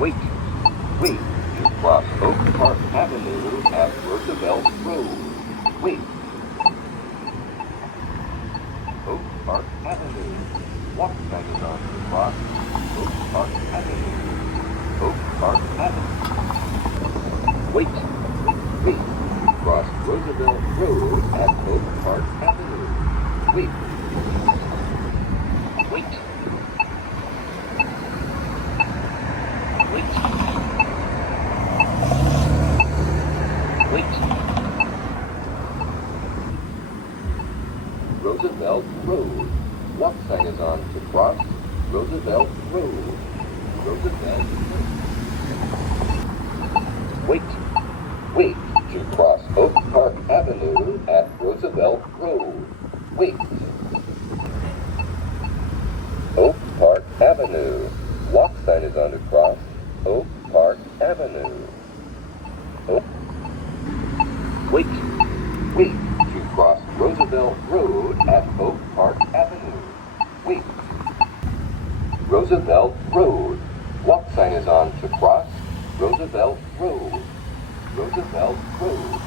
Wait. Wait. To cross Oak Park Avenue at Roosevelt Road. Wait. Oak Park Avenue. Walk sign is on to cross Oak Park Avenue. Oak Park Avenue. Wait. Wait. Cross Roosevelt Road at Oak Park Avenue. Wait. Wait. Wait. Wait. Roosevelt Road. Walk sign is on to cross Roosevelt Road. Roosevelt Road. Wait. Wait. To cross Oak Park Avenue at Roosevelt Road. Wait. Oak Park Avenue. Walk sign is on to cross Oak Park Avenue. Oak. Wait. Wait. To cross Roosevelt Road at Oak Park Avenue. Wait. Roosevelt Road. Walk sign is on to cross Roosevelt Road. Roosevelt Road.